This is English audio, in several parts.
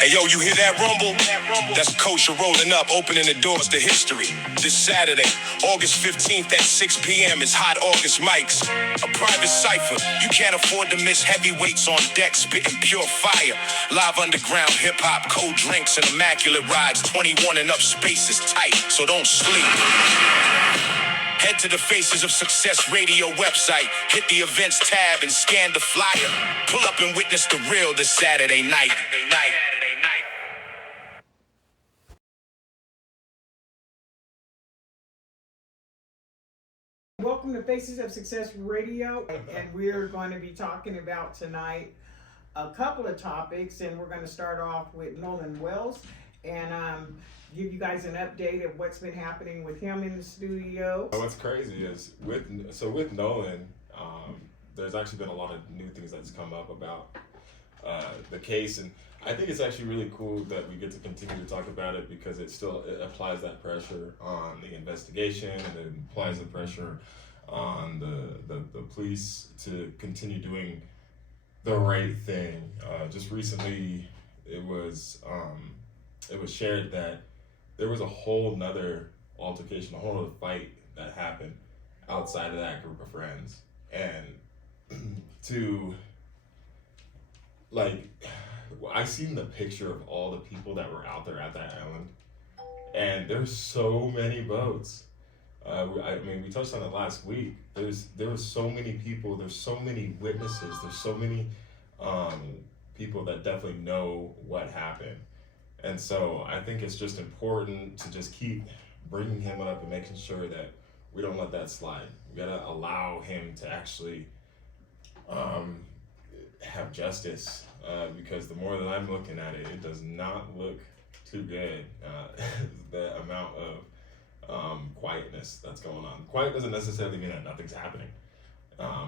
Hey yo, you hear that rumble? That's Kosher rolling up, opening the doors to history. This Saturday, August 15th at 6 p.m. is Hot August Mics, a private cipher. You can't afford to miss heavyweights on deck, spitting pure fire. Live underground hip-hop, cold drinks, and immaculate rides. 21 and up, space is tight, so don't sleep. Head to the Faces of Success Radio website, hit the events tab and scan the flyer. Pull up and witness the real this Saturday night. Welcome to Faces of Success Radio, and we're going to be talking about tonight a couple of topics, and we're going to start off with Nolan Wells and give you guys an update of what's been happening with him in the studio. What's crazy is with Nolan, there's actually been a lot of new things that's come up about the case, and I think it's actually really cool that we get to continue to talk about it because it applies that pressure on the investigation, and it applies the pressure on the police to continue doing the right thing. Just recently, it was shared that there was a whole nother altercation, a whole other fight that happened outside of that group of friends. And I seen the picture of all the people that were out there at that island, and there's so many boats. We touched on it last week. There were so many people, there's so many witnesses, there's so many people that definitely know what happened. And so I think it's just important to just keep bringing him up and making sure that we don't let that slide. We gotta allow him to actually have justice, because the more that I'm looking at it, it does not look too good. The amount of quietness that's going on. Quiet doesn't necessarily mean that nothing's happening.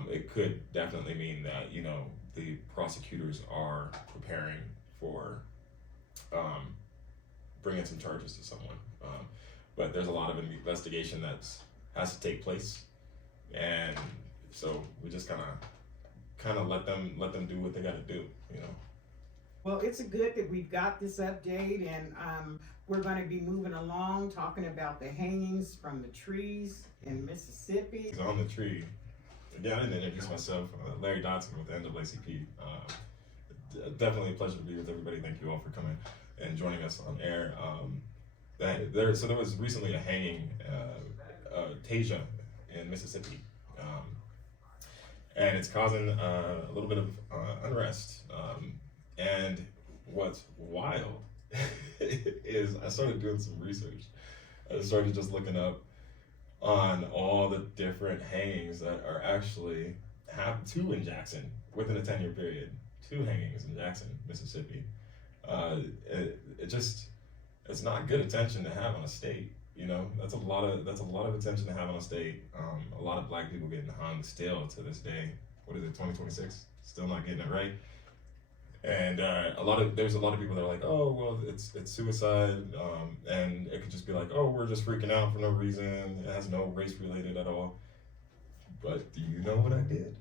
It could definitely mean that, the prosecutors are preparing for bringing some charges to someone. But there's a lot of investigation that has to take place, and so we just kind of let them do what they got to do. Well, it's good that we've got this update, and we're going to be moving along talking about the hangings from the trees in Mississippi. It's on the tree. Again, I didn't introduce myself. Larry Dodson with the NAACP. Definitely a pleasure to be with everybody. Thank you all for coming and joining us on air. There was recently a hanging, Tasia in Mississippi, and it's causing a little bit of unrest. And what's wild is I started doing some research. I started just looking up on all the different hangings that are actually two in Jackson within a 10-year period. 2 hangings in Jackson, Mississippi. It's not good attention to have on a state. That's a lot of attention to have on a state. A lot of black people getting hung still to this day. What is it, 2026? Still not getting it right. And there's a lot of people that are like, oh well, it's suicide, and it could just be like, oh, we're just freaking out for no reason. It has no race related at all. But do you know what I did?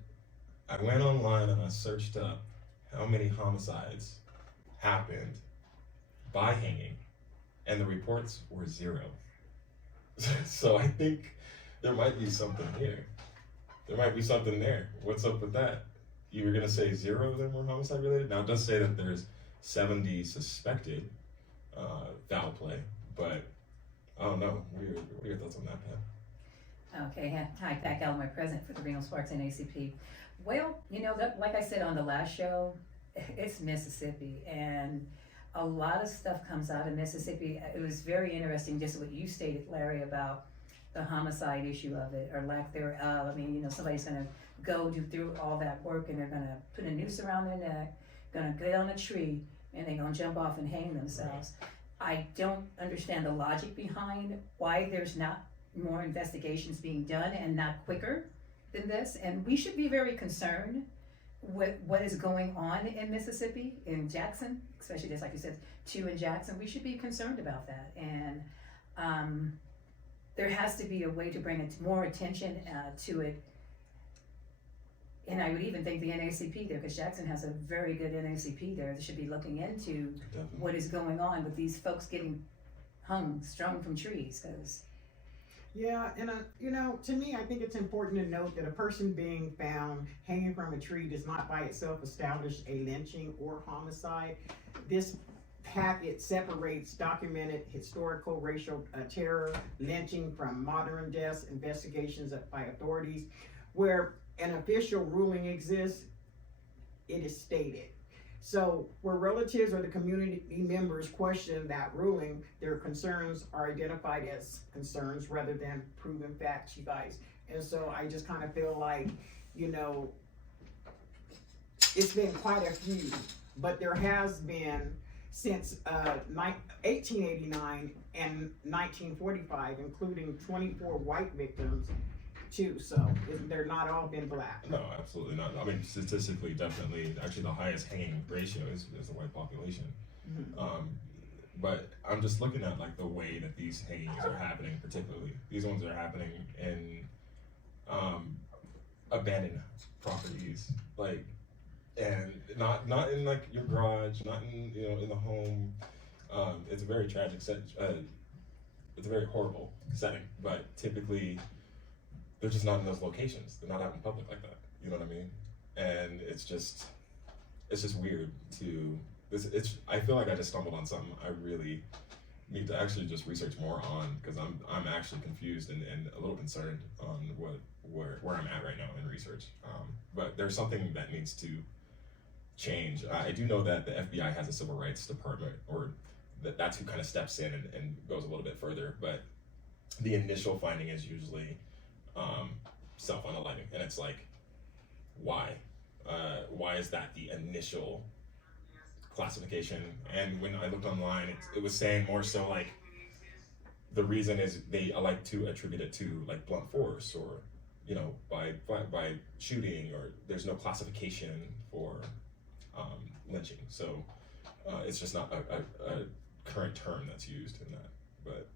I went online and I searched up how many homicides happened by hanging, and the reports were 0. So I think there might be something here. There might be something there. What's up with that? You were gonna say 0 of them were homicide related? Now it does say that there's 70 suspected foul play, but I don't know. What are your thoughts on that, Pat? Okay, hi, Pat Galloway, president for the Reno Sparks NAACP. Well, like I said on the last show, it's Mississippi, and a lot of stuff comes out of Mississippi. It was very interesting, just what you stated, Larry, about the homicide issue of it, or lack thereof. Somebody's gonna go do through all that work, and they're gonna put a noose around their neck, gonna get on a tree, and they're gonna jump off and hang themselves. I don't understand the logic behind why there's not more investigations being done and not quicker than this, and we should be very concerned with what is going on in Mississippi, in Jackson, especially just like you said, 2 in Jackson. We should be concerned about that, and there has to be a way to bring more attention to it. And I would even think the NAACP there, because Jackson has a very good NAACP there, that should be looking into what is going on with these folks getting strung from trees, because. Yeah, and to me, I think it's important to note that a person being found hanging from a tree does not by itself establish a lynching or homicide. This packet separates documented historical racial terror, lynching from modern deaths, investigations by authorities. Where an official ruling exists, it is stated. So where relatives or the community members question that ruling, their concerns are identified as concerns rather than proven facts, you guys. And so I just kind of feel like, it's been quite a few, but there has been since 1889 and 1945, including 24 white victims too, so they're not all been black. No, absolutely not. I mean, statistically, definitely, actually the highest hanging ratio is the white population. Mm-hmm. But I'm just looking at like the way that these hangings are happening, particularly. These ones are happening in abandoned properties, like, and not in like your garage, not in in the home. It's a very tragic it's a very horrible setting, but typically they're just not in those locations. They're not out in public like that. You know what I mean? And it's just weird to it's I feel like I just stumbled on something I really need to actually just research more on, because I'm actually confused and a little concerned on where I'm at right now in research. But there's something that needs to change. I do know that the FBI has a civil rights department, or that's who kind of steps in and goes a little bit further, but the initial finding is usually self-unaliving, and it's like, why is that the initial classification? And when I looked online, it was saying more so like the reason is they like to attribute it to like blunt force, or by shooting, or there's no classification for lynching, so it's just not a current term that's used in that, but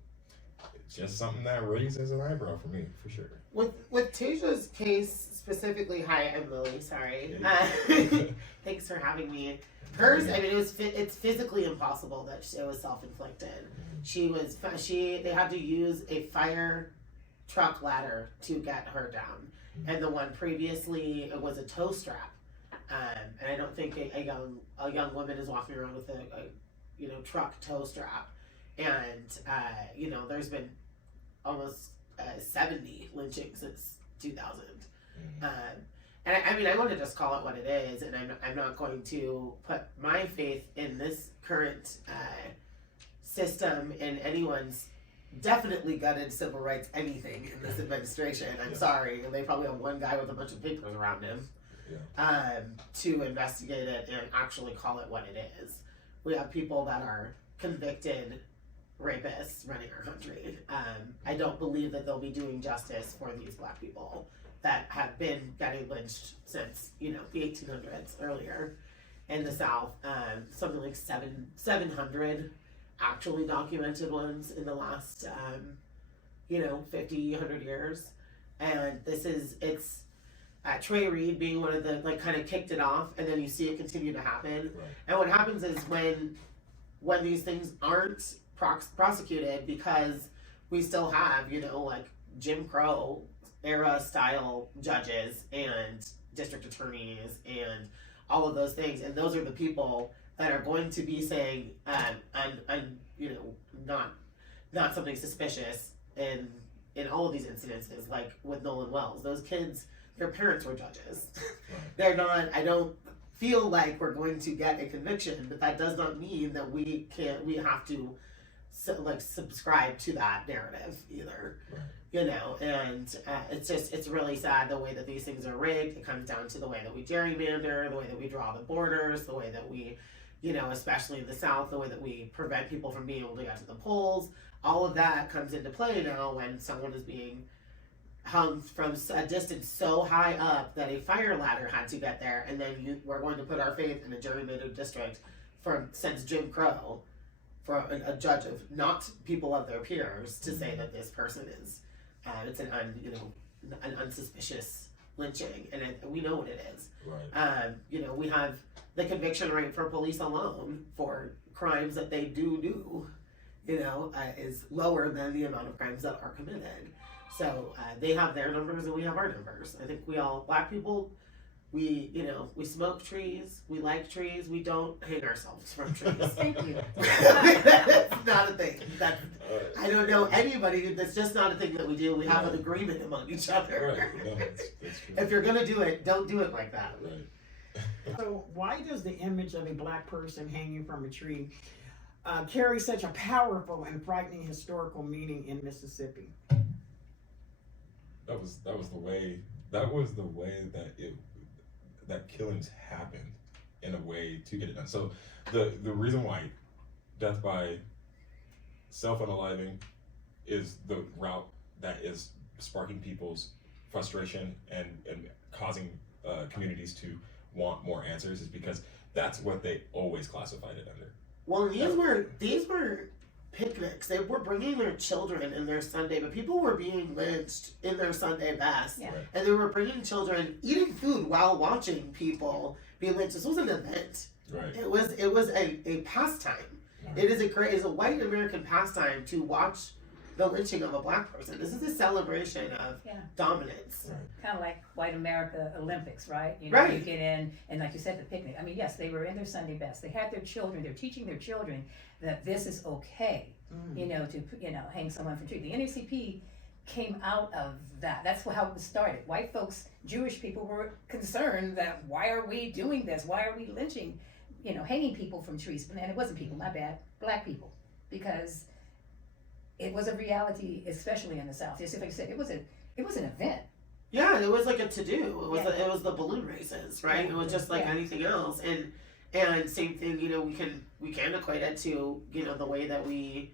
it's just something that raises an eyebrow for me, for sure. With Tasha's case specifically, hi, I'm Lily. Sorry. Thanks for having me. Hers, I mean, it's physically impossible that it was self-inflicted. They had to use a fire truck ladder to get her down, and the one previously it was a tow strap. And I don't think a young woman is walking around with a truck tow strap. And there's been almost 70 lynchings since 2000. And I want to just call it what it is, and I'm not going to put my faith in this current system in anyone's definitely gutted civil rights anything in this administration. I'm sorry, and they probably have one guy with a bunch of papers around him to investigate it and actually call it what it is. We have people that are convicted rapists running our country. I don't believe that they'll be doing justice for these black people that have been getting lynched since the 1800s earlier in the South. Something like 700 actually documented ones in the last 50, 100 years. And it's Trey Reed being one of the kind of kicked it off, and then you see it continue to happen. Right. And what happens is when these things aren't prosecuted, because we still have Jim Crow era style judges and district attorneys and all of those things, and those are the people that are going to be saying not something suspicious in all of these incidences, like with Nolan Wells. Those kids, their parents were judges. Right. They're not. I don't feel like we're going to get a conviction, but that does not mean that we have to subscribe to that narrative either. Right. And it's really sad the way that these things are rigged. It comes down to the way that we gerrymander, the way that we draw the borders, the way that we, especially in the South, the way that we prevent people from being able to get to the polls. All of that comes into play now when someone is being hung from a distance so high up that a fire ladder had to get there, and then we're going to put our faith in a gerrymandered district since Jim Crow for a judge of not people of their peers to say that this person is it's an unsuspicious lynching, and we know what it is. Right. You know, we have the conviction rate for police alone for crimes that they do, you know, is lower than the amount of crimes that are committed. So they have their numbers and we have our numbers. I think we all, black people, we, you know, we smoke trees, we like trees, we don't hang ourselves from trees. Thank you. That's not a thing. I don't know anybody, that's just not a thing that we do. We have an agreement among each other. Right. No, that's true. If you're gonna do it, don't do it like that. Right. So why does the image of a black person hanging from a tree carry such a powerful and frightening historical meaning in Mississippi? That was the way that killings happened in a way to get it done. So the reason why death by self-unaliving is the route that is sparking people's frustration and causing communities to want more answers is because that's what they always classified it under. Well, these were picnics. They were bringing their children in their Sunday, but people were being lynched in their Sunday best. Yeah. Right. And they were bringing children eating food while watching people be lynched. This was an event. Right. It was a pastime. Yeah. It is a white American pastime to watch the lynching of a black person. This is a celebration of dominance. Right. Kind of like white America Olympics, right? You know, Right. you get in, and like you said, the picnic. I mean, yes, they were in their Sunday best. They had their children. They're teaching their children that this is okay. You know, to hang someone from a tree. The NAACP came out of that. That's how it started. White folks, Jewish people were concerned that why are we doing this? Why are we lynching? You know, hanging people from trees. And it wasn't people, my bad, black people, because it was a reality, especially in the South. Just like I said, it was an event. Yeah, it was like a to-do. It was the balloon races, right? It was just like anything else. And same thing, you know, we can equate it to, you know, the way that we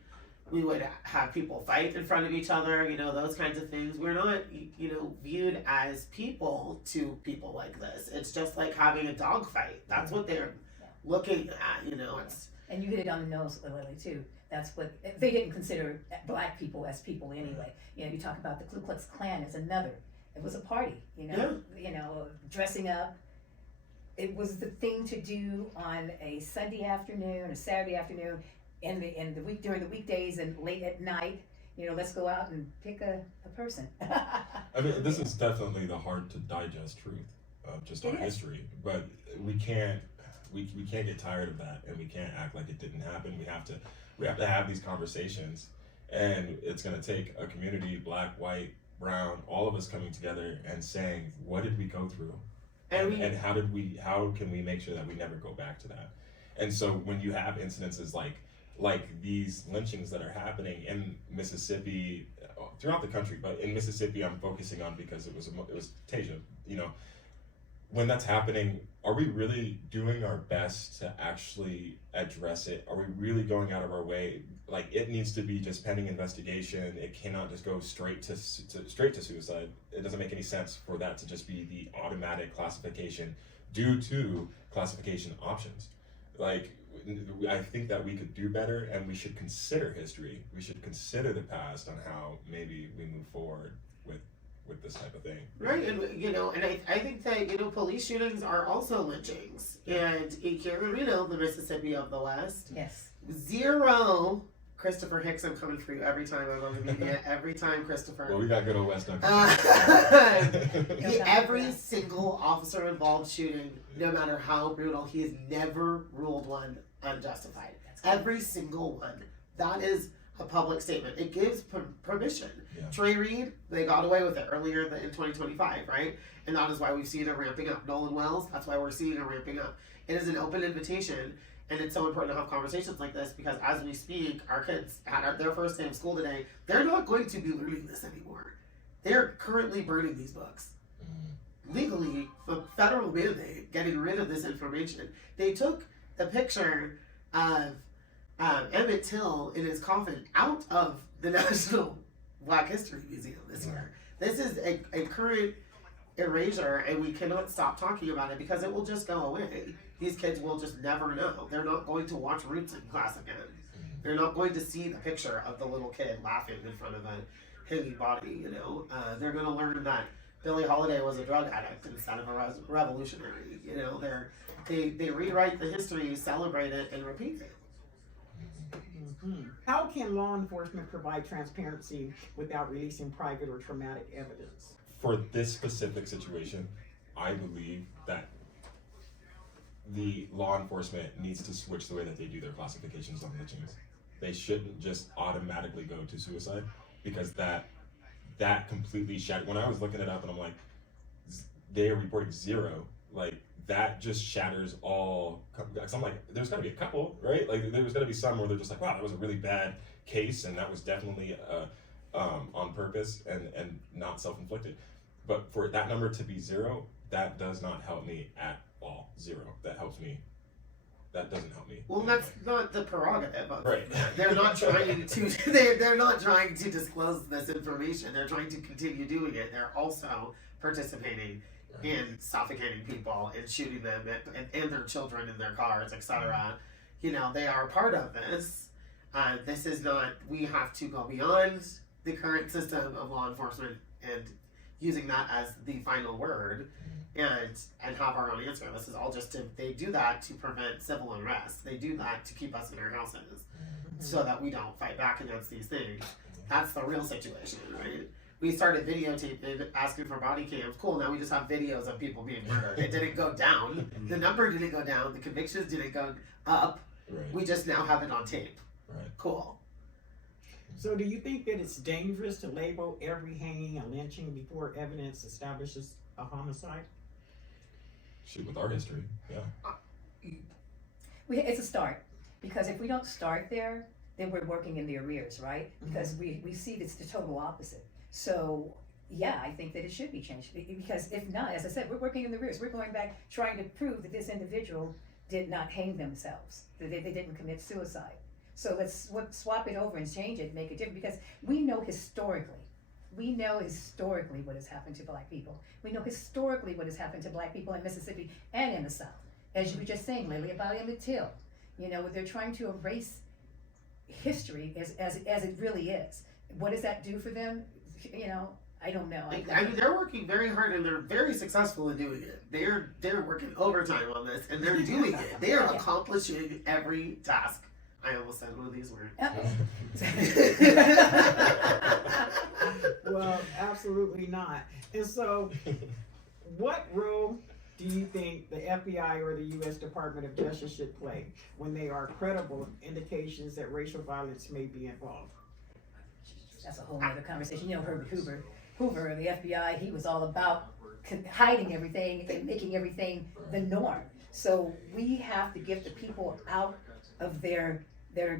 would have people fight in front of each other, you know, those kinds of things. We're not, you know, viewed as people to people like this. It's just like having a dog fight. That's what they're looking at, you know. It's And you hit it on the nose, Lily, too. That's what they didn't consider black people as people anyway. You know, you talk about the Ku Klux Klan as another. It was a party, you know. You know, dressing up. It was the thing to do on a Sunday afternoon, a Saturday afternoon, in the week during the weekdays and late at night. You know, let's go out and pick a person. I mean, this is definitely the hard to digest truth of just our history, but we can't get tired of that, and we can't act like it didn't happen. We have to have these conversations, and it's going to take a community, black, white, brown, all of us coming together and saying, what did we go through? And how can we make sure that we never go back to that? And so when you have incidences like these lynchings that are happening in Mississippi, throughout the country, but in Mississippi I'm focusing on because it was Tasia, you know, when that's happening, are we really doing our best to actually address it? Are we really going out of our way? Like, it needs to be just pending investigation. It cannot just go straight to suicide. It doesn't make any sense for that to just be the automatic classification due to classification options. Like, I think that we could do better, and we should consider history. We should consider the past on how maybe we move forward with this type of thing. right, and you know, and I think that, you know, police shootings are also lynchings. And here, you know, the Mississippi of the West. Yes. 0 Christopher Hickson coming for you every time I'm on the media. Every time, Christopher. Well, we got good old West End. Every single officer involved shooting, no matter how brutal, he has never ruled one unjustified. Every single one. That is a public statement. It gives permission. Yeah. Trey Reed, they got away with it earlier in 2025, right? And that is why we've seen it ramping up. Nolan Wells, that's why we're seeing it ramping up. It is an open invitation, and it's so important to have conversations like this because as we speak, our kids had their first day of school today. They're not going to be learning this anymore. They're currently burning these books. Legally, the federal mandate, getting rid of this information. They took the picture of Emmett Till in his coffin out of the National Black History Museum this year. This is a current erasure, and we cannot stop talking about it because it will just go away. These kids will just never know. They're not going to watch Roots in class again. They're not going to see the picture of the little kid laughing in front of a hanging body, you know. They're going to learn that Billie Holiday was a drug addict instead of a revolutionary. You know, they rewrite the history, celebrate it, and repeat it. How can law enforcement provide transparency without releasing private or traumatic evidence? For this specific situation, I believe that the law enforcement needs to switch the way that they do their classifications on lynchings. They shouldn't just automatically go to suicide, because that completely shattered. When I was looking it up and I'm like, they are reporting 0, like that just shatters all. So I'm like, there's got to be a couple, right? Like there's got to be some where they're just like, wow, that was a really bad case, and that was definitely on purpose and not self-inflicted. But for that number to be 0, that does not help me at all. 0. That helps me. That doesn't help me. Well, that's not the prerogative of Right. They're not trying to. They're not trying to disclose this information. They're trying to continue doing it. They're also participating in suffocating people and shooting them and their children in their cars, etc. You know, they are part of this. This is not. We have to go beyond the current system of law enforcement and using that as the final word. And have our own answer. This is all just they do that to prevent civil unrest. They do that to keep us in our houses so that we don't fight back against these things. That's the real situation, right? We started videotaping, asking for body cams. Cool, now we just have videos of people being murdered. It didn't go down. The number didn't go down. The convictions didn't go up. Right. We just now have it on tape. Right. Cool. So do you think that it's dangerous to label every hanging a lynching before evidence establishes a homicide? Shoot, with our history, yeah. It's a start, because if we don't start there, then we're working in the arrears, right? Because we see it's the total opposite. So yeah, I think that it should be changed, because if not, as I said, we're working in the arrears. We're going back trying to prove that this individual did not hang themselves, that they didn't commit suicide. So let's swap it over and change it, make it different, because we know historically what has happened to Black people. We know historically what has happened to Black people in Mississippi and in the South. As you were just saying, Lily, about Emmett Till. You know, they're trying to erase history as it really is. What does that do for them? You know, I don't know. I mean, they're working very hard and they're very successful in doing it. They're working overtime on this and they're doing it. They are accomplishing every task. I almost said one of these words. Well, absolutely not. And so, what role do you think the FBI or the U.S. Department of Justice should play when they are credible indications that racial violence may be involved? That's a whole other conversation. You know, Herbert Hoover of the FBI, he was all about hiding everything and making everything the norm. So we have to get the people out of they're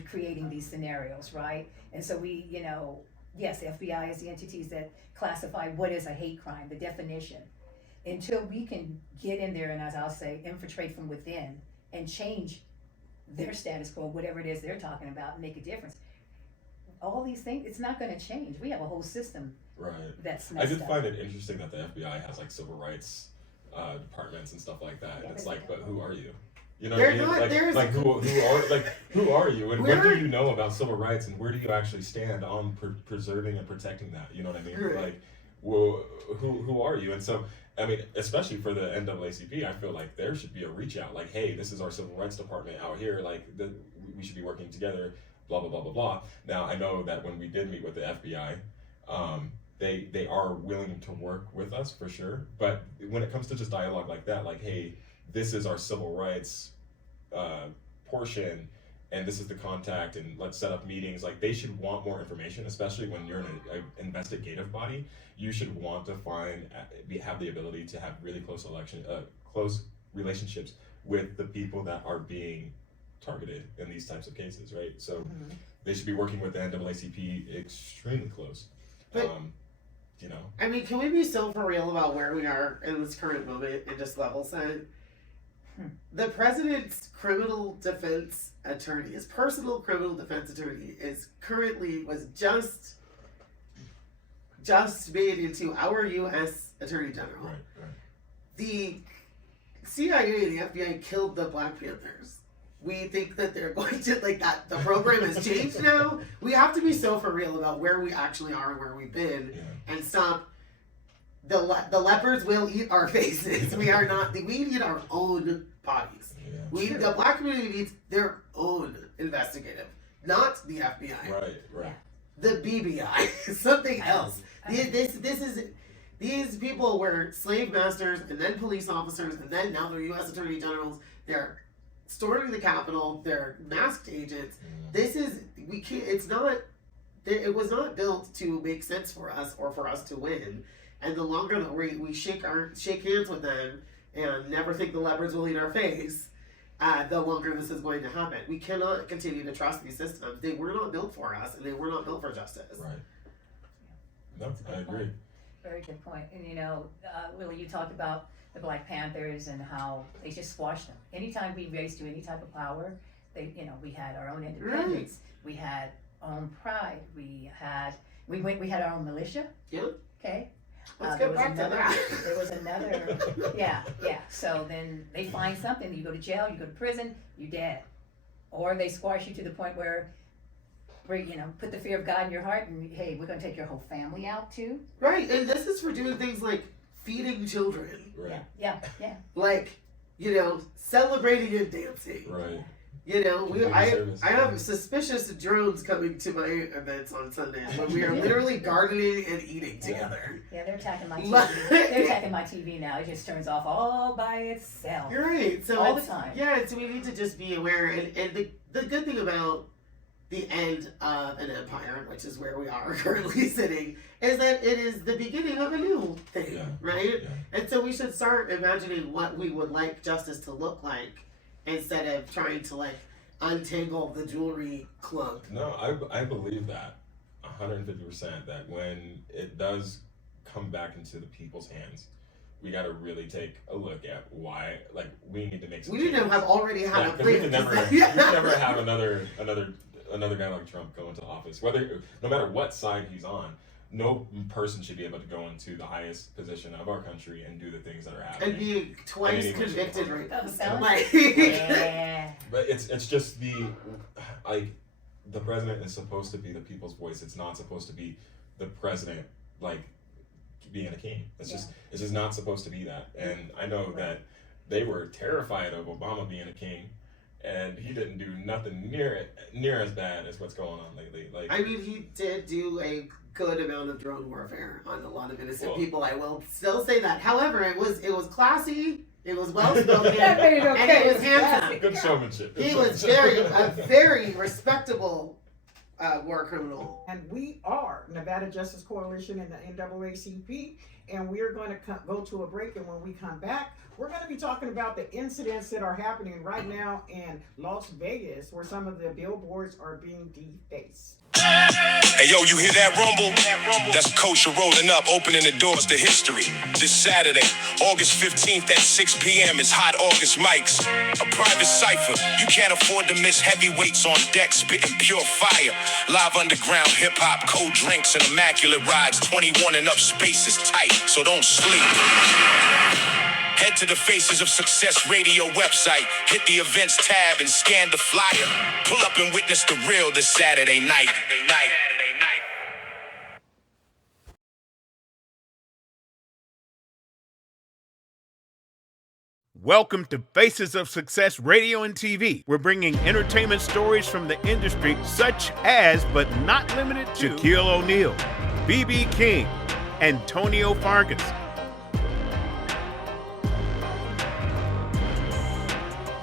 creating these scenarios, right? And so we, you know, yes, the FBI is the entities that classify what is a hate crime, the definition. Until we can get in there and, as I'll say, infiltrate from within and change their status quo, whatever it is they're talking about, and make a difference. All these things, it's not going to change. We have a whole system that's messed up. I did find it interesting that the FBI has like civil rights departments and stuff like that. Yeah, And it's like, but who are you? You know, They're what I mean? not- who are you, and what Where- do you know about civil rights, and where do you actually stand on preserving and protecting that? You know what I mean? Right. Like, well, who are you? And so, I mean, especially for the NAACP, I feel like there should be a reach out. Like, hey, this is our civil rights department out here. Like, we should be working together. Blah blah blah blah blah. Now I know that when we did meet with the FBI, they are willing to work with us for sure. But when it comes to just dialogue like that, like, hey, this is our civil rights portion, and this is the contact, and let's set up meetings. Like, they should want more information, especially when you're in an investigative body. You should want to have the ability to have really close relationships with the people that are being targeted in these types of cases, right? So they should be working with the NAACP extremely close. But, you know, I mean, can we be so for real about where we are in this current moment and just level set? The president's criminal defense attorney, his personal criminal defense attorney, was just made into our U.S. Attorney General. right. The CIA and the FBI killed the Black Panthers. We think that they're going to, like, that the program has changed now. We have to be so for real about where we actually are and where we've been, and stop The lepers will eat our faces. We are not. We need our own bodies. Yeah. The black community needs their own investigative, not the FBI. Right. The BBI, something else. These people were slave masters and then police officers and then now they're U.S. Attorney Generals. They're storming the Capitol. They're masked agents. We can't. It's not. It was not built to make sense for us or for us to win. And the longer that we shake hands with them and never think the lepers will eat our face, the longer this is going to happen. We cannot continue to trust these systems. They were not built for us, and they were not built for justice. Right. No, I agree. Very good point. And Willie, you talked about the Black Panthers and how they just squashed them. Anytime we raised to any type of power, we had our own independence. Right. We had our own pride. We had our own militia. Yeah. Okay. Let's get back to that. There was another, yeah. So then they find something, you go to jail, you go to prison, you're dead. Or they squash you to the point where put the fear of God in your heart and, hey, we're going to take your whole family out too. Right, and this is for doing things like feeding children. Right. Yeah. Like, celebrating and dancing. Right. I have suspicious drones coming to my events on Sundays when we are literally gardening and eating together. Yeah, they're attacking my TV. They're attacking my TV now. It just turns off all by itself. You're right. So all the time. Yeah, so we need to just be aware. And the good thing about the end of an empire, which is where we are currently sitting, is that it is the beginning of a new thing, right? Yeah. And so we should start imagining what we would like justice to look like, instead of trying to untangle the jewelry clump. No, I believe that 150% that when it does come back into the people's hands, we got to really take a look at why. We need to make some. We need to have already had a. We can never have another guy like Trump go into office. No matter what side he's on. No person should be able to go into the highest position of our country and do the things that are happening. And be twice convicted rapist. Yeah. But it's just the president is supposed to be the people's voice. It's not supposed to be the president being a king. It's just not supposed to be that. And I know that they were terrified of Obama being a king, and he didn't do nothing near as bad as what's going on lately. He did do a good amount of drone warfare on a lot of innocent people. I will still say that. However, it was classy. It was well spoken, and it was handsome. Good showmanship. He was a very respectable war criminal. And we are Nevada Justice Coalition and the NAACP, and we are going to go to a break. And when we come back, we're going to be talking about the incidents that are happening right now in Las Vegas, where some of the billboards are being defaced. Hey yo, you hear that rumble? That's Kosher rolling up, opening the doors to history. This Saturday, August 15th at 6 p.m. is Hot August Mics, a private cipher. You can't afford to miss heavyweights on deck, spitting pure fire. Live underground hip-hop, cold drinks, and immaculate rides. 21 and up space is tight, so don't sleep. Head to the Faces of Success radio website, hit the events tab and scan the flyer. Pull up and witness the real this Saturday night. Welcome to Faces of Success Radio and TV. We're bringing entertainment stories from the industry, such as, but not limited to, Shaquille O'Neal, B.B. King, Antonio Fargas,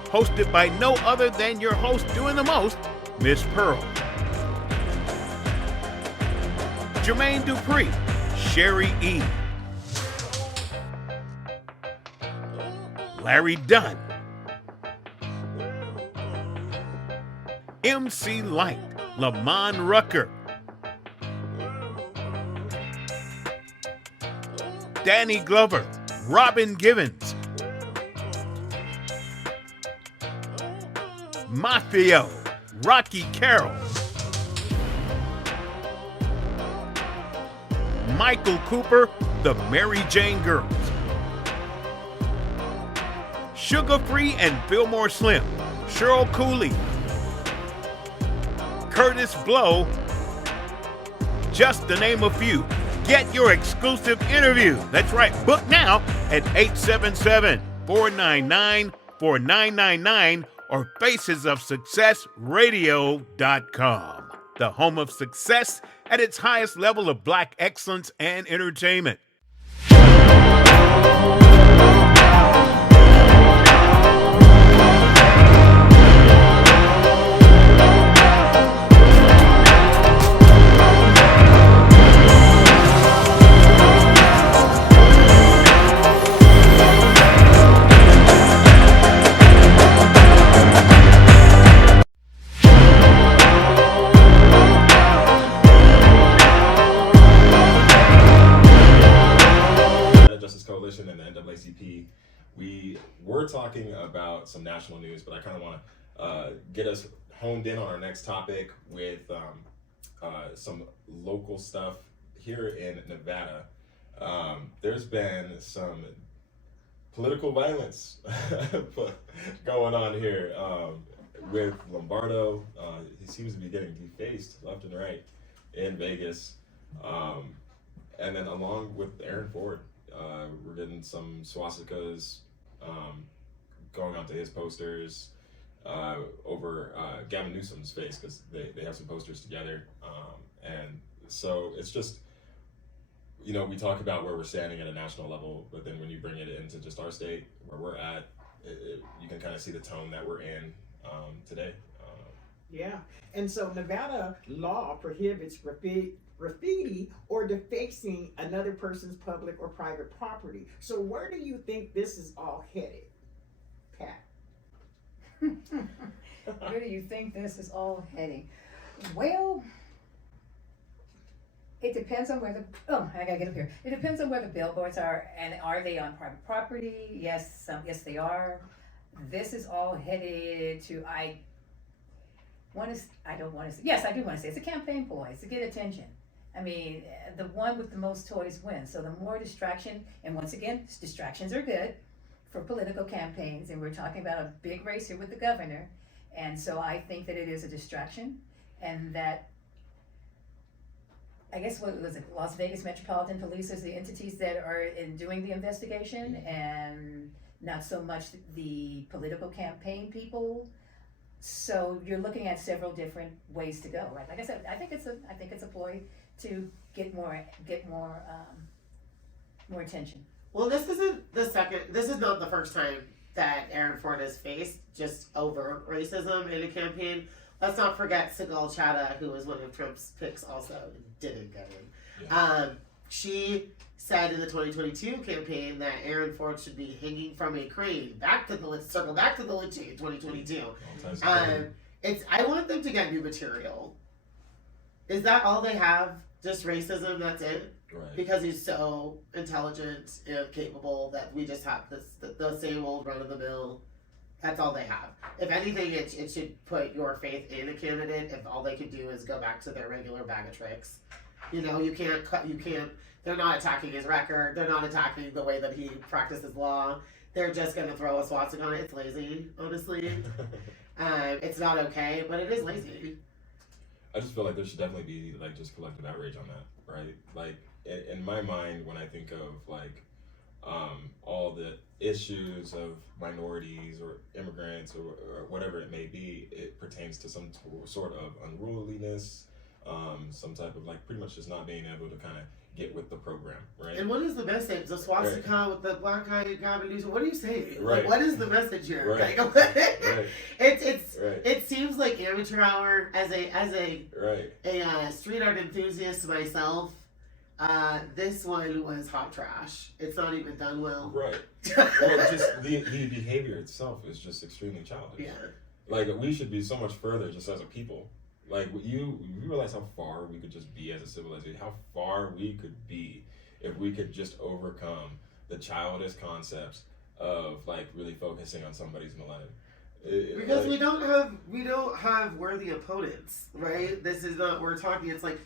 hosted by no other than your host doing the most, Miss Pearl. Jermaine Dupree, Sherry E. Larry Dunn. MC Light, Lamont Rucker. Danny Glover, Robin Givens. Mafio, Rocky Carroll. Michael Cooper, the Mary Jane Girls. Sugar Free and Fillmore Slim, Cheryl Cooley. Curtis Blow, just to name a few. get your exclusive interview. That's right, book now at 877-499-4999 or facesofsuccessradio.com. The home of success at its highest level of Black excellence and entertainment. Coalition and the NAACP, we were talking about some national news, but I kind of want to get us honed in on our next topic with some local stuff here in Nevada. There's been some political violence going on here with Lombardo. He seems to be getting defaced left and right in Vegas. And then along with Aaron Ford, we're getting some swastikas going onto his posters over Gavin Newsom's face, because they have some posters together. And so it's just, you know, we talk about where we're standing at a national level, but then when you bring it into just our state, where we're at, you can kind of see the tone that we're in today. Yeah, and so Nevada law prohibits graffiti or defacing another person's public or private property. So where do you think this is all headed, Pat? Where do you think this is all heading? Well, it depends on where I gotta get up here. It depends on where the billboards are, and are they on private property? Yes, they are. This is all headed to, I do want to say it's a campaign ploy. It's to get attention. I mean, the one with the most toys wins. So the more distraction, and once again, distractions are good for political campaigns, and we're talking about a big race here with the governor. And so I think that it is a distraction, and that, I guess, what was it, Las Vegas Metropolitan Police is the entities that are doing the investigation, and not so much the political campaign people. So you're looking at several different ways to go, right? Like I said, I think it's a ploy to get more attention. Well, this is not the first time that Aaron Ford has faced just overt racism in a campaign. Let's not forget Sigal Chattah, who was one of Trump's picks, also didn't get in. Yeah. She said in the 2022 campaign that Aaron Ford should be hanging from a crane. Circle back to the lynching in 2022. I want them to get new material. Is that all they have? Just racism? That's it? Right. Because he's so intelligent and capable that we just have the same old run of the mill. That's all they have. If anything, it should put your faith in a candidate if all they could do is go back to their regular bag of tricks. You know, you can't, they're not attacking his record. They're not attacking the way that he practices law. They're just going to throw a swastika on it. It's lazy, honestly. It's not okay, but it is lazy. I just feel like there should definitely be like just collective outrage on that, right? Like in my mind, when I think of like all the issues of minorities or immigrants or whatever it may be, it pertains to some sort of unruliness, some type of like pretty much just not being able to kind of get with the program, right? And what is the message? The swastika right. With the black guy Gavin Newsom. What are you saying? Right. Like, what is the message here? Right. Like, right. It seems like amateur hour as a right. Street art enthusiast myself. This one was hot trash. It's not even done well. Right. Well, just the behavior itself is just extremely childish. Yeah. Like we should be so much further just as a people. Like you realize how far we could just be as a civilization, how far we could be if we could just overcome the childish concepts of like really focusing on somebody's millennium. Because we don't have worthy opponents, right? This is not we're talking. It's like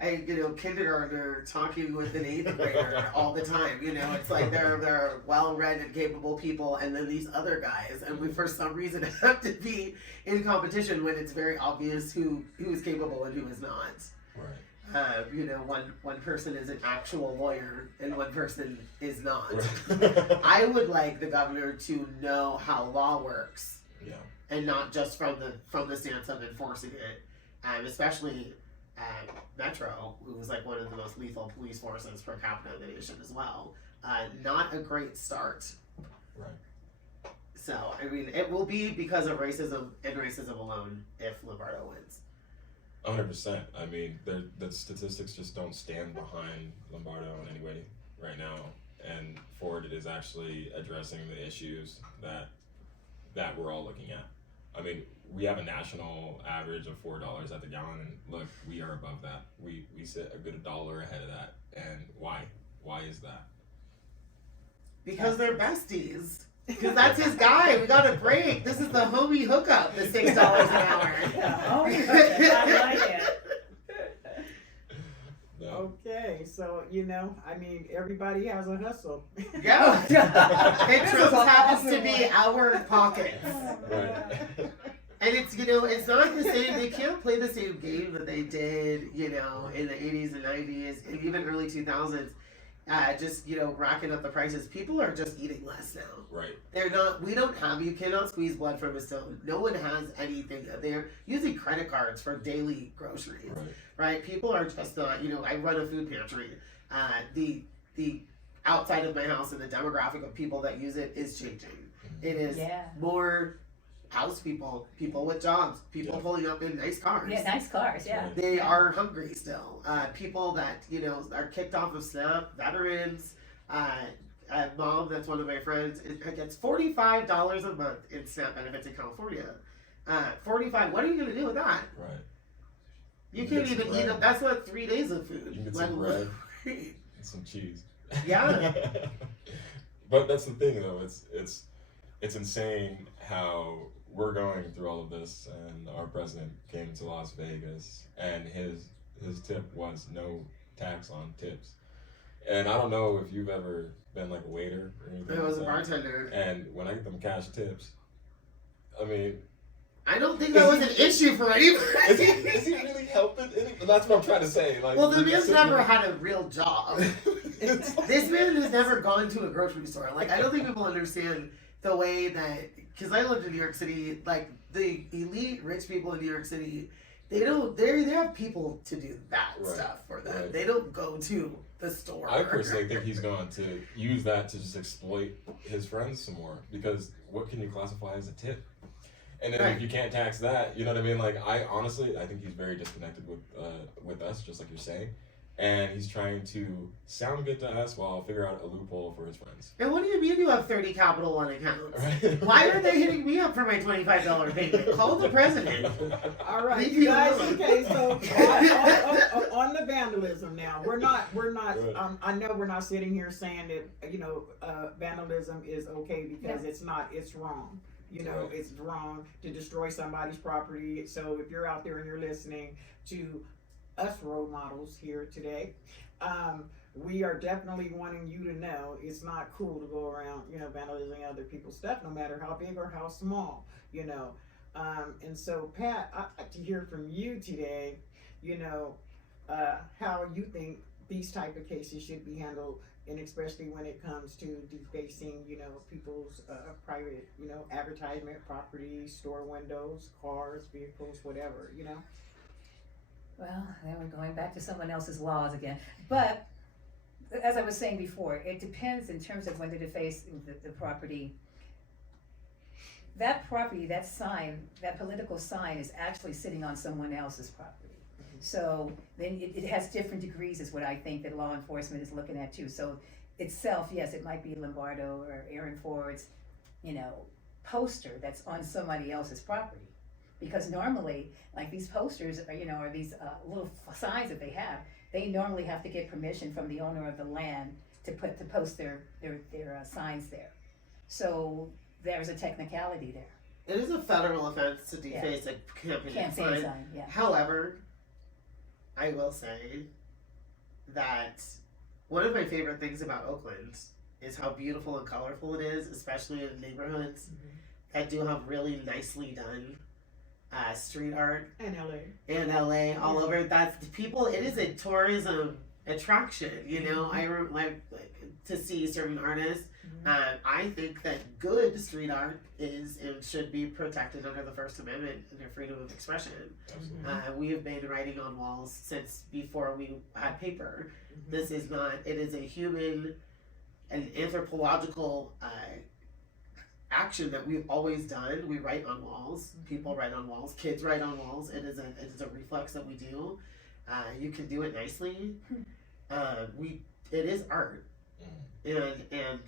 a kindergartner talking with an 8th grader all the time. It's like they're well-read and capable people, and then these other guys, and we for some reason have to be in competition when it's very obvious who is capable and who is not. Right. One person is an actual lawyer and one person is not. Right. I would like the governor to know how law works, Yeah. and not just from the stance of enforcing it. Especially Metro, who was like one of the most lethal police forces per capita in the nation as well. Not a great start. Right. So, I mean, it will be because of racism and racism alone if Lombardo wins. 100%. I mean, the statistics just don't stand behind Lombardo in any way right now, and Ford is actually addressing the issues that we're all looking at. I mean, we have a national average of $4 at the gallon, and look, we are above that. We sit a good $1 ahead of that, and why? Why is that? Because they're besties. Because that's his guy. We got a break. This is the homie hookup, the $6 an hour. Oh, I like it. No. Okay, so I mean, everybody has a hustle. Yeah. It This is just an happens to awesome be one. our pockets. Right. And it's, it's not the same, they can't play the same game that they did, in the 80s and 90s and even early 2000s. Just, racking up the prices. People are just eating less now. Right. You cannot squeeze blood from a stone. No one has anything. They're using credit cards for daily groceries, right? People are just not, I run a food pantry. The outside of my house and the demographic of people that use it is changing. It is more house people with jobs, people pulling up in nice cars. Yeah, nice cars, yeah. They are hungry still. People that, are kicked off of SNAP, veterans, a mom that's one of my friends, it gets $45 a month in SNAP benefits in California. 45, what are you going to do with that? Right. You You can't get some even eat bread. that's not 3 days of food. You can get some bread. And some cheese. Yeah. But that's the thing, though. It's insane how we're going through all of this, and our president came to Las Vegas, and his tip was no tax on tips. And I don't know if you've ever been like a waiter or anything. I was a like that. bartender. And when I get them cash tips, I mean, I don't think that was an issue for anybody. is he really helping? That's what I'm trying to say. Like, Well, the man's sitting never there- had a real job. This man has never gone to a grocery store. Like, I don't think people understand the way that, because I lived in New York City, like, the elite rich people in New York City, they have people to do that stuff for them. Right. They don't go to the store. I personally think he's going to use that to just exploit his friends some more, because what can you classify as a tip? And then Right. if you can't tax that, you know what I mean? Like, I think he's very disconnected with us, just like you're saying. And he's trying to sound good to us while figure out a loophole for his friends. And what do you mean you have 30 Capital One accounts? Right? Why are they hitting me up for my $25 payment? Call the president. All right, Leave you me guys. alone. Okay, so on the vandalism now, we're not. Right. I know we're not sitting here saying that vandalism is okay, because it's not. It's wrong. Right. It's wrong to destroy somebody's property. So if you're out there and you're listening to us role models here today, we are definitely wanting you to know it's not cool to go around, vandalizing other people's stuff, no matter how big or how small, and so Pat, I'd like to hear from you today, how you think these type of cases should be handled, and especially when it comes to defacing, people's private, advertisement, property, store windows, cars, vehicles, whatever, Well, then we're going back to someone else's laws again. But as I was saying before, it depends in terms of when they deface the property. That property, that sign, that political sign is actually sitting on someone else's property. So then it has different degrees is what I think that law enforcement is looking at too. So itself, yes, it might be Lombardo or Aaron Ford's, poster that's on somebody else's property. Because normally, like these posters, or these little signs that they have, they normally have to get permission from the owner of the land to post their signs there. So there's a technicality there. It is a federal offense to deface a campaign sign. Yeah. However, I will say that one of my favorite things about Oakland is how beautiful and colorful it is, especially in neighborhoods that do have really nicely done street art In LA. in LA, all over. That's people. It is a tourism attraction. You know, I like to see certain artists. I think that good street art is and should be protected under the First Amendment and their freedom of expression. We have been writing on walls since before we had paper. This is not. It is a human, an anthropological action that we've always done. We write on walls. People write on walls. Kids write on walls. It is a reflex that we do. You can do it nicely. It is art, and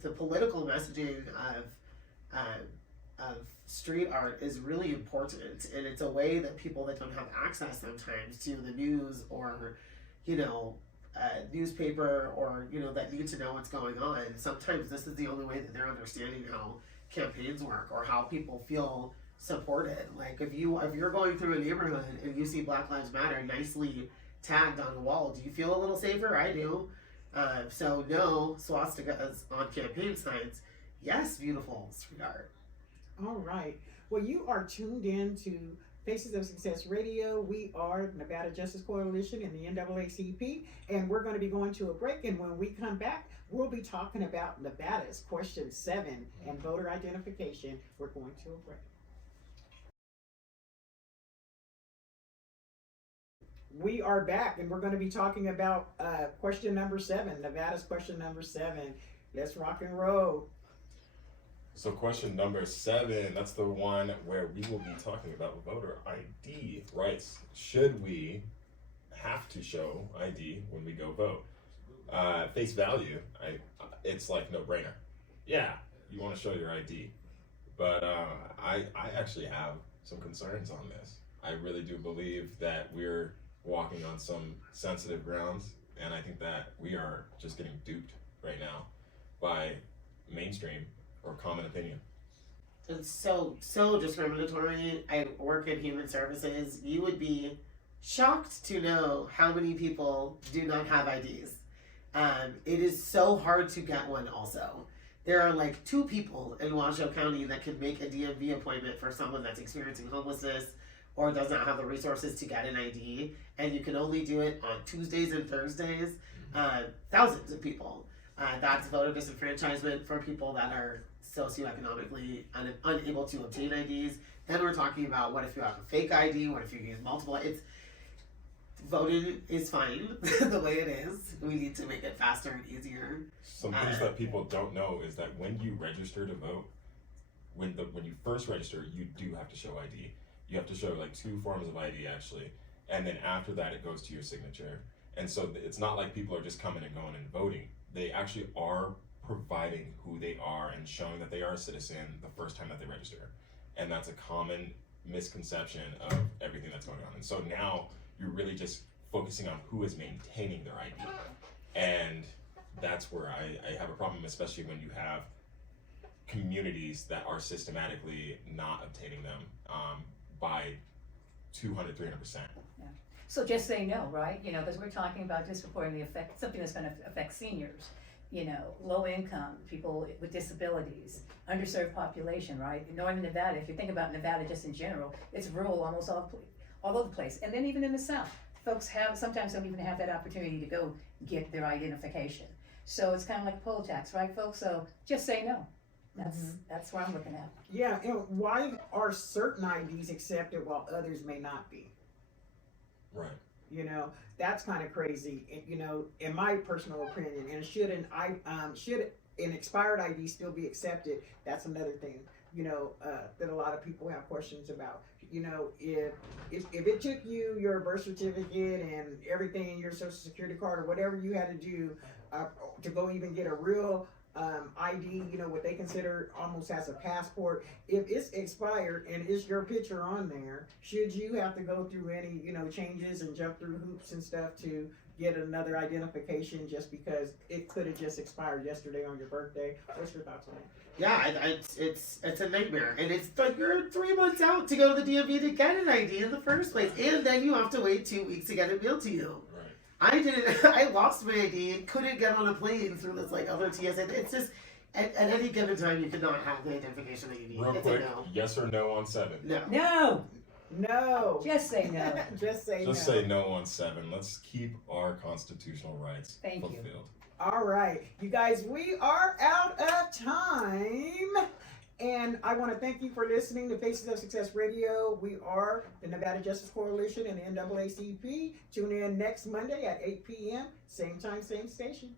the political messaging of street art is really important, and it's a way that people that don't have access sometimes to the news or, newspaper or that need to know what's going on. Sometimes this is the only way that they're understanding how campaigns work or how people feel supported. Like if you're going through a neighborhood and you see Black Lives Matter nicely tagged on the wall, do you feel a little safer? I do. So no swastikas on campaign signs. Yes, beautiful street art. All right. Well, you are tuned in to Faces of Success Radio. We are Nevada Justice Coalition and the NAACP, and we're going to be going to a break. And when we come back, we'll be talking about Nevada's Question 7 and voter identification. We're going to a break. We are back, and we're going to be talking about question number 7, Nevada's question number 7. Let's rock and roll. So question number 7, that's the one where we will be talking about voter ID rights. Should we have to show ID when we go vote? Face value, it's like no brainer. Yeah, you want to show your ID. But I actually have some concerns on this. I really do believe that we're walking on some sensitive grounds, and I think that we are just getting duped right now by mainstream or common opinion. It's so discriminatory. I work in human services. You would be shocked to know how many people do not have IDs. It is so hard to get one also. There are like 2 people in Washoe County that can make a DMV appointment for someone that's experiencing homelessness or does not have the resources to get an ID, and you can only do it on Tuesdays and Thursdays. Thousands of people. That's voter disenfranchisement for people that are socioeconomically unable to obtain IDs. Then we're talking about what if you have a fake ID, what if you use multiple. Voting is fine the way it is. We need to make it faster and easier. Some things that people don't know is that when you register to vote, when you first register, you do have to show ID. You have to show like 2 forms of ID actually, and then after that it goes to your signature. And so it's not like people are just coming and going and voting. They actually are providing who they are and showing that they are a citizen the first time that they register. And that's a common misconception of everything that's going on. And so now you're really just focusing on who is maintaining their ID. And that's where I have a problem, especially when you have communities that are systematically not obtaining them by 200, 300%. Yeah. So just say no, right? Because we're talking about disproportionately something that's going to affect seniors, low income, people with disabilities, underserved population, right? In Northern Nevada, if you think about Nevada just in general, it's rural almost all over the place. And then even in the South, folks sometimes don't even have that opportunity to go get their identification. So it's kind of like a poll tax, right, folks? So just say no. That's what I'm looking at. Yeah, and why are certain IDs accepted while others may not be? Right. That's kind of crazy. In my personal opinion, and should an expired ID still be accepted? That's another thing. That a lot of people have questions about. If it took you your birth certificate and everything, your social security card or whatever you had to do to go even get a real ID, what they consider almost as a passport, if it's expired and it's your picture on there, should you have to go through any, changes and jump through hoops and stuff to get another identification just because it could have just expired yesterday on your birthday? What's your thoughts on it? Yeah, it's a nightmare, and it's like you're 3 months out to go to the DMV to get an ID in the first place, and then you have to wait 2 weeks to get it mailed to you. I lost my ID, couldn't get on a plane through this like other TSA. At any given time, you could not have the identification that you need. Real It's quick, a no. yes or no on 7? No. No, No. just say no. Just say Just no. say no on 7. Let's keep our constitutional rights Thank you. fulfilled. All right, you guys, we are out of time. And I want to thank you for listening to Faces of Success Radio. We are the Nevada Justice Coalition and the NAACP. Tune in next Monday at 8 p.m. Same time, same station.